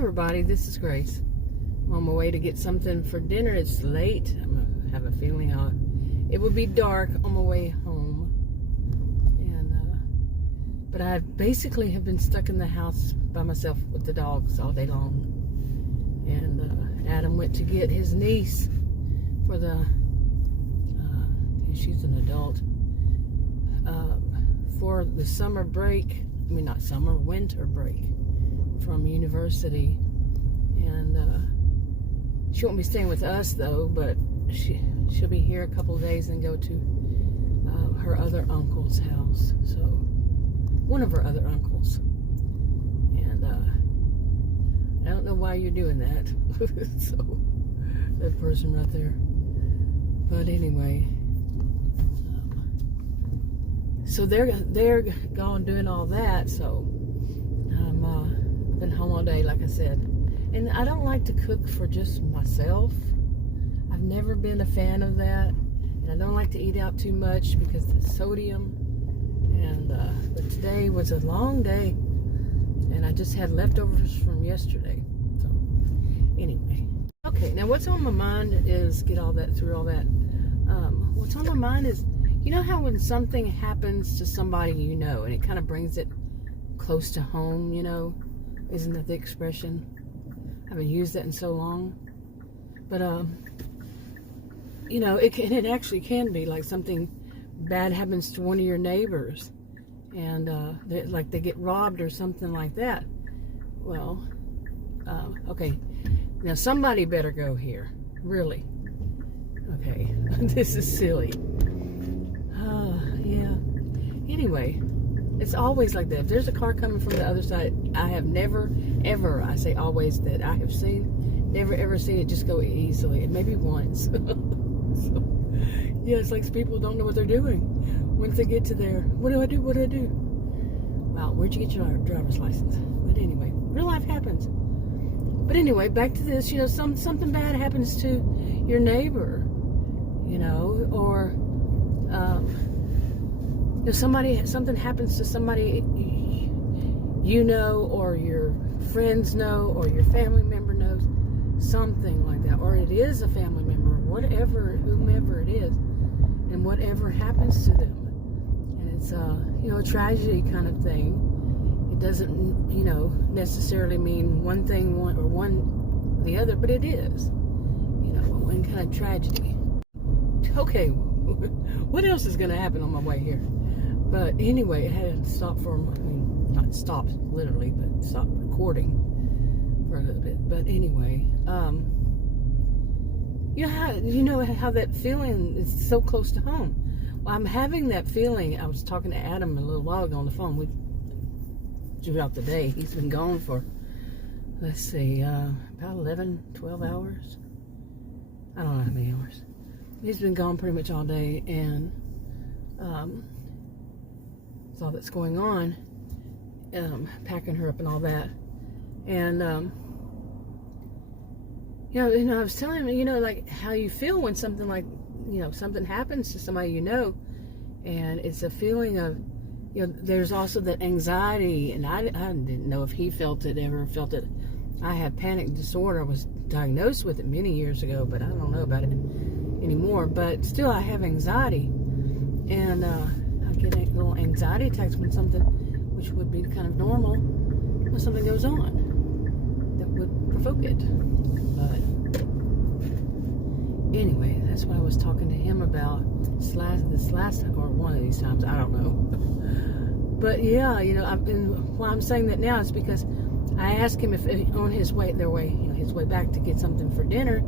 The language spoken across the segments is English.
everybody, this is Grace. I'm on my way to get something for dinner. It's late. I have a feeling it will be dark on my way home. But I basically have been stuck in the house by myself with the dogs all day long. And Adam went to get his niece for she's an adult, for the summer break. I mean, not summer, winter break from university. And she won't be staying with us though, but she'll be here a couple of days and go to her other uncle's house. So one of her other uncles. And I don't know why you're doing that. So that person right there. But anyway, so they're gone doing all that. So I've been home all day, like I said. And I don't like to cook for just myself. I've never been a fan of that. And I don't like to eat out too much because of the sodium. And but today was a long day, and I just had leftovers from yesterday. So anyway, okay. Now what's on my mind is through all that. What's on my mind is, you know how when something happens to somebody you know, and it kind of brings it close to home, you know? Isn't that the expression? I haven't used that in so long. But, you know, it actually can be like something bad happens to one of your neighbors. And, they get robbed or something like that. Well, okay. Now, somebody better go here. Really. Okay. This is silly. Yeah. Anyway, it's always like that. If there's a car coming from the other side, I have never, ever, I say always, that I have never ever seen it just go easily. Maybe once. So, yeah, it's like people don't know what they're doing. Once they get to there, what do I do? What do I do? Wow, where'd you get your driver's license? But anyway, real life happens. But anyway, back to this. You know, something bad happens to your neighbor, you know, or if something happens to somebody you know, or your friends know, or your family member knows, something like that, or it is a family member, whatever, whomever it is, and whatever happens to them, and it's you know, a tragedy kind of thing. It doesn't, you know, necessarily mean one thing or the other, but it is, you know, one kind of tragedy. Okay, what else is going to happen on my way here? But anyway, I had to stop not stop literally, but stop recording for a little bit. But anyway, you know how that feeling is so close to home. Well, I'm having that feeling. I was talking to Adam a little while ago on the phone. Throughout the day, he's been gone for, let's see, about 11, 12 hours. I don't know how many hours. He's been gone pretty much all day, and that's all that's going on. Packing her up and all that. And you know, I was telling him, you know, like how you feel when something like, you know, something happens to somebody you know, and it's a feeling of, you know, there's also that anxiety, and I didn't know if he ever felt it. I have panic disorder. I was diagnosed with it many years ago, but I don't know about it anymore. But still, I have anxiety, and I get little anxiety attacks when something, which would be kind of normal, when something goes on that would provoke it. But anyway, that's what I was talking to him about this last or one of these times. I don't know. But yeah, you know, why I'm saying that now is because I asked him if on his way back to get something for dinner.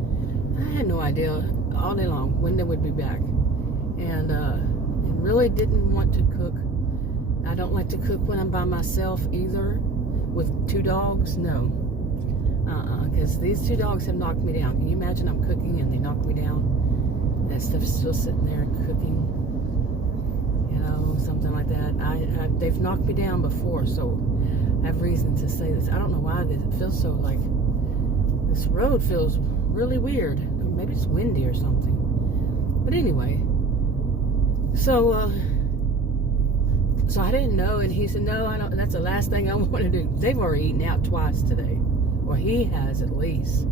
I had no idea all day long when they would be back, and really didn't want to cook. I don't like to cook when I'm by myself either. With two dogs, no. Because these two dogs have knocked me down. Can you imagine I'm cooking and they knock me down? That stuff's still sitting there cooking. You know, something like that. They've knocked me down before, so I have reason to say this. I don't know why it feels so like this road feels really weird. Maybe it's windy or something. But anyway, so I didn't know, and he said, no, I don't. That's the last thing I want to do. They've already eaten out twice today, Well, he has at least.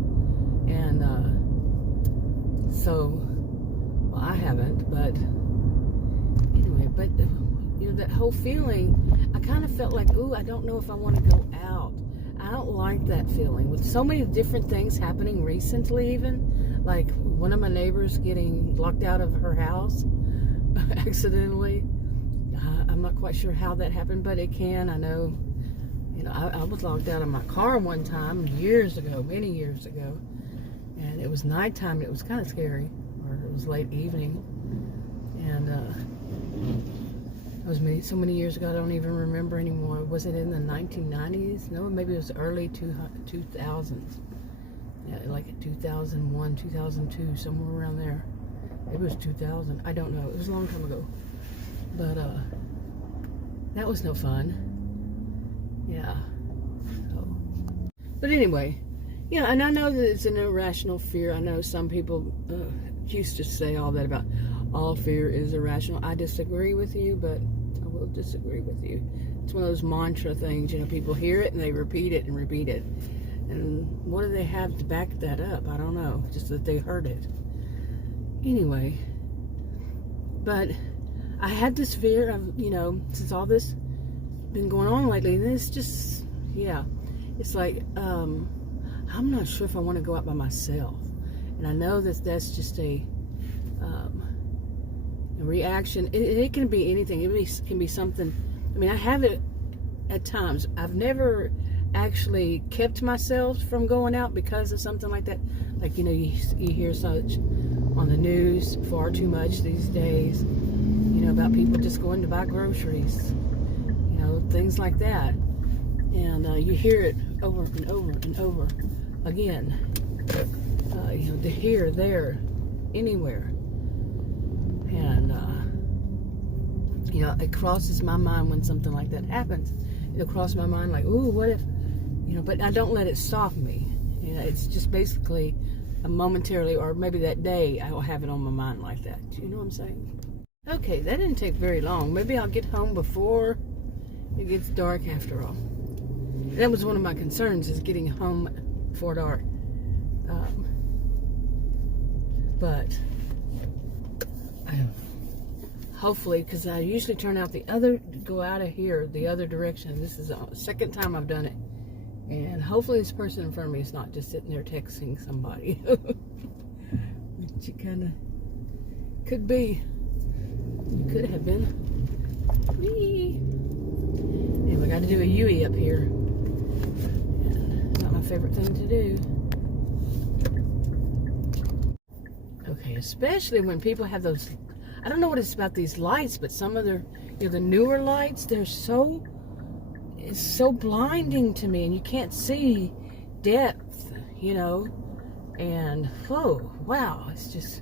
And so, well, I haven't, but anyway, but that whole feeling, I kind of felt like, ooh, I don't know if I want to go out. I don't like that feeling. With so many different things happening recently, even like one of my neighbors getting locked out of her house accidentally. I'm not quite sure how that happened, but it can. I know, I was locked out of my car one time years ago, many years ago, and it was nighttime. It was kind of scary, or it was late evening, and it was so many years ago, I don't even remember anymore. Was it in the 1990s? No, maybe it was early 2000s. Yeah, like 2001, 2002, somewhere around there. Maybe it was 2000. I don't know. It was a long time ago. But that was no fun. Yeah. So. But anyway, yeah, and I know that it's an irrational fear. I know some people used to say all that about all fear is irrational. I disagree with you, but I will disagree with you. It's one of those mantra things, people hear it and they repeat it and repeat it. And what do they have to back that up? I don't know. Just that they heard it. Anyway, but I had this fear of, since all this been going on lately, and it's just, yeah, it's like, I'm not sure if I want to go out by myself. And I know that that's just a reaction. It can be anything. It can be something. I mean, I have it at times. I've never actually kept myself from going out because of something like that. Like, you hear such on the news far too much these days, about people just going to buy groceries, things like that. And you hear it over and over and over again. To here, there, anywhere. And, it crosses my mind when something like that happens. It'll cross my mind like, ooh, what if, but I don't let it stop me. It's just basically momentarily, or maybe that day, I will have it on my mind like that. Do you know what I'm saying? Okay, that didn't take very long. Maybe I'll get home before it gets dark after all. That was one of my concerns, is getting home before dark. But hopefully, because I usually go out of here the other direction. This is the second time I've done it. And hopefully this person in front of me is not just sitting there texting somebody. Which it kind of could be. It could have been. Whee! Anyway, I got to do a Yui up here. Not my favorite thing to do. Okay, especially when people have those, I don't know what it's about these lights, but some of their, the newer lights, it's so blinding to me, and you can't see depth, and oh, wow, it's just,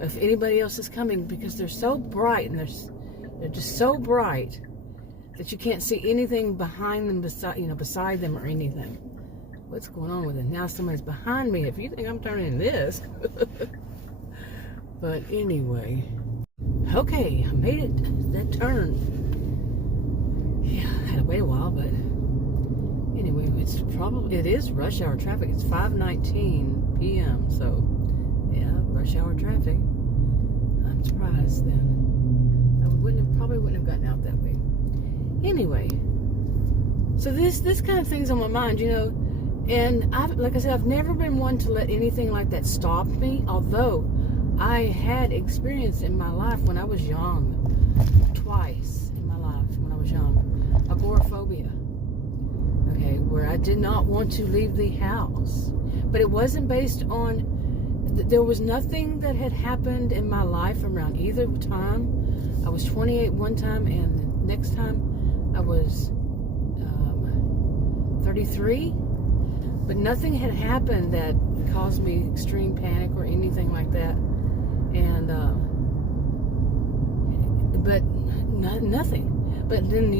if anybody else is coming, because they're so bright, and they're just so bright that you can't see anything behind them, beside them or anything. What's going on with it? Now somebody's behind me. If you think I'm turning this. But anyway, okay, I made it, that turn. Yeah, I had to wait a while, but anyway, it is rush hour traffic. It's 5:19 p.m. So, yeah, rush hour traffic. I'm surprised then. I probably wouldn't have gotten out that way. Anyway, so this kind of thing's on my mind, and like I said, I've never been one to let anything like that stop me, although I had experience in my life when I was young, twice in my life when I was young, agoraphobia, okay, where I did not want to leave the house. But it wasn't based on, there was nothing that had happened in my life around either time. I was 28 one time, and the next time I was 33. But nothing had happened that caused me extreme panic or anything like that. And, but nothing. But then,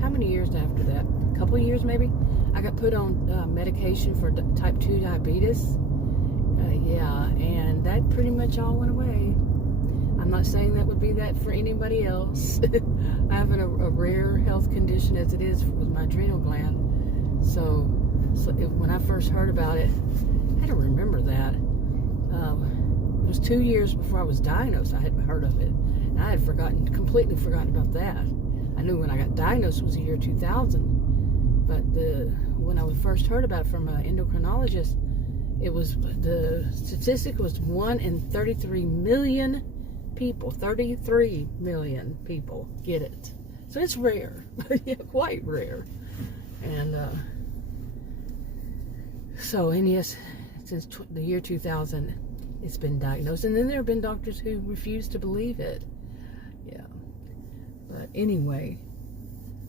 how many years after that? A couple of years maybe? I got put on medication for type 2 diabetes. Yeah, and that pretty much all went away. I'm not saying that would be that for anybody else. I have a rare health condition as it is with my adrenal gland. So, So when I first heard about it, I had to remember that. It was 2 years before I was diagnosed. I hadn't heard of it. And I had completely forgotten about that. I knew when I got diagnosed was the year 2000. But when I first heard about it from an endocrinologist, the statistic was 1 in 33 million people. 33 million people get it. So it's rare. Yeah, quite rare. And and yes, since the year 2000, it's been diagnosed. And then there have been doctors who refuse to believe it. Yeah. But anyway,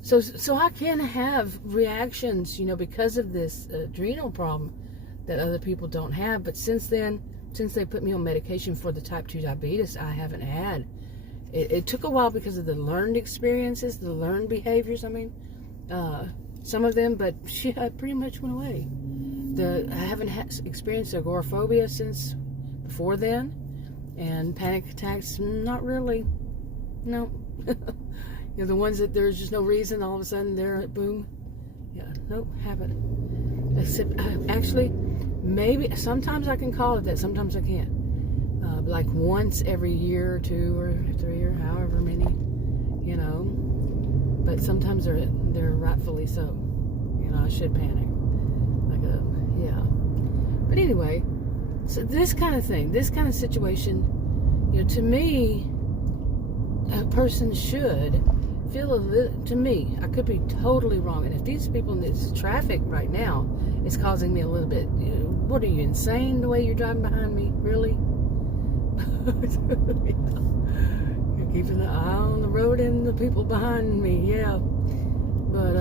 so I can have reactions, because of this adrenal problem that other people don't have. But since they put me on medication for the type 2 diabetes, I haven't had. It took a while because of the learned experiences, the learned behaviors. I mean, some of them, but I pretty much went away. I haven't experienced agoraphobia since before then, and panic attacks, not really. No. The ones that there's just no reason, all of a sudden they're boom. Yeah, nope, haven't. Except, actually, maybe sometimes I can call it that, sometimes I can't. Like once every year or 2 or 3 or however many, But sometimes they're rightfully so. I should panic. Yeah. But anyway, so this kind of thing, this kind of situation, to me, a person should feel to me, I could be totally wrong. And if these people in this traffic right now is causing me a little bit, what are you, insane the way you're driving behind me? Really? You're keeping the eye on the road and the people behind me, yeah. But,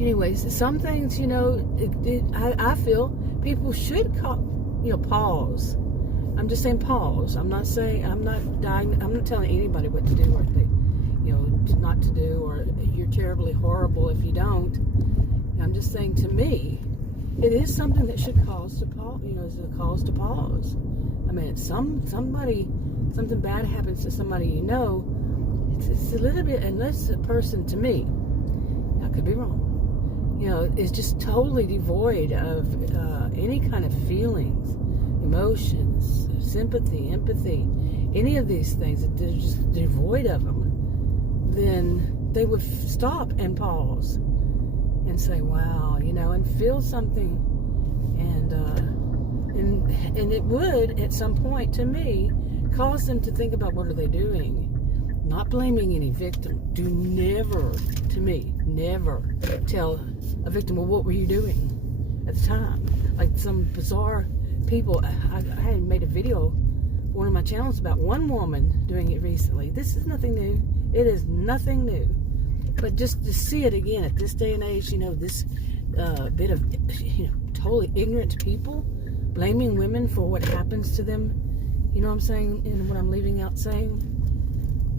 anyways, some things, I feel people should pause. I'm just saying pause. I'm not telling anybody what to do or not to do, or you're terribly horrible if you don't. I'm just saying, to me, it is something that should cause to pause. Is a cause to pause. I mean, something bad happens to somebody, it's a little bit, unless a person, to me, I could be wrong, is just totally devoid of any kind of feelings, emotions, sympathy, empathy, any of these things, that they're just devoid of them, then they would stop and pause and say, wow, and feel something, and it would, at some point, to me, cause them to think about what are they doing. Not blaming any victim. Do never, to me, never tell a victim, well, what were you doing at the time? Like some bizarre people. I had made a video, one of my channels, about one woman doing it recently. This is nothing new. It is nothing new. But just to see it again at this day and age, this bit of, totally ignorant people blaming women for what happens to them. You know what I'm saying? And what I'm leaving out saying?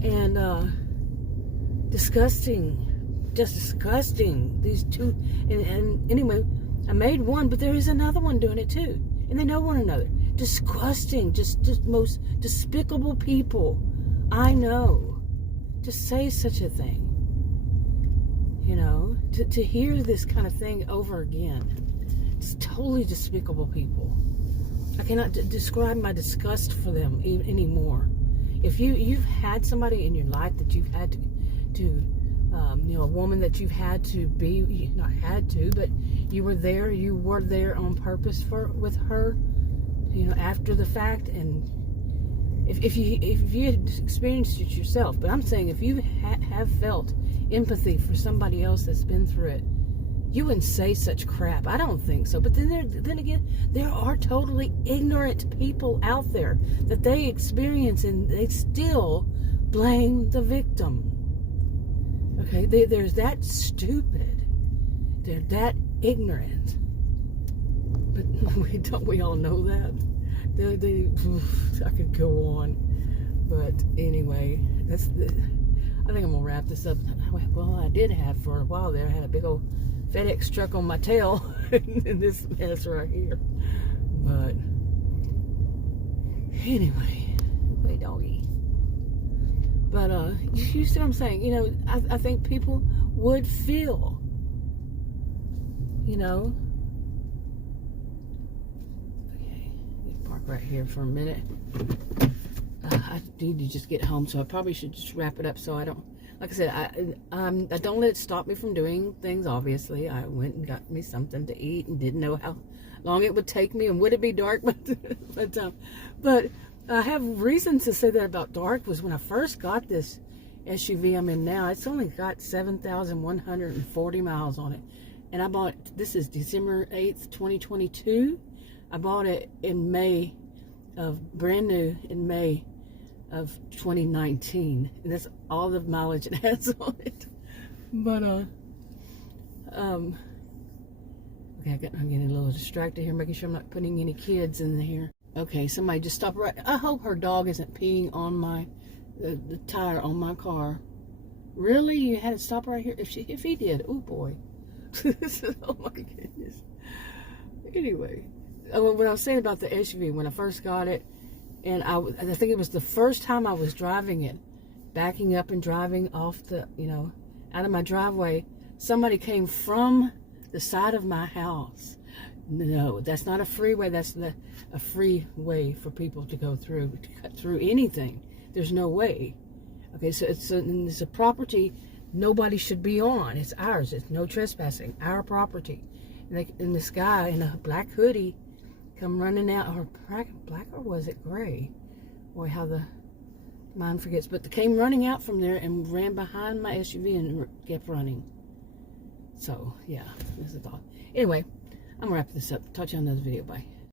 And disgusting, just disgusting. These two, and anyway, I made one, but there is another one doing it too, and they know one another. Disgusting, just most despicable people I know to say such a thing. To hear this kind of thing over again. It's totally despicable people. I cannot describe my disgust for them anymore. If you've had somebody in your life that you've had to a woman that you've had to be, not had to, but you were there on purpose with her, after the fact, and if you had experienced it yourself, but I'm saying if you have felt empathy for somebody else that's been through it, you wouldn't say such crap. I don't think so. But then again, there are totally ignorant people out there that they experience, and they still blame the victim. Okay, they're that stupid. They're that ignorant. But we all know that. I could go on. But anyway, I think I'm gonna wrap this up. Well, I did have for a while there. I had a big old FedEx truck on my tail in this mess right here. But anyway, hey doggy. But you see what I'm saying? I think people would feel you know. Okay, park right here for a minute. I need to just get home, so I probably should just wrap it up so I don't, like I said, I don't let it stop me from doing things, obviously. I went and got me something to eat and didn't know how long it would take me and would it be dark, but I have reasons to say that about dark was when I first got this SUV I'm in now, it's only got 7,140 miles on it. And I bought, this is December 8th, 2022. I bought it in May of, brand new in May of 2019. And that's all the mileage it has on it. But, okay, I'm getting a little distracted here, making sure I'm not putting any kids in here. Okay, somebody just stopped right. I hope her dog isn't peeing on my, the tire on my car. Really? You had it stop right here? If he did, oh boy. Oh my goodness. Anyway, what I was saying about the SUV, when I first got it, and I think it was the first time I was driving it, backing up and driving off the, out of my driveway, somebody came from the side of my house. No, that's not a freeway. That's a free way for people to go through, to cut through anything. There's no way. Okay, so it's a property nobody should be on. It's ours. It's no trespassing. Our property. And this guy in a black hoodie come running out, or black, or was it gray? Boy, how the mind forgets. But they came running out from there and ran behind my SUV and kept running. So, yeah, this is all. Anyway, I'm going to wrap this up. Talk to you on another video. Bye.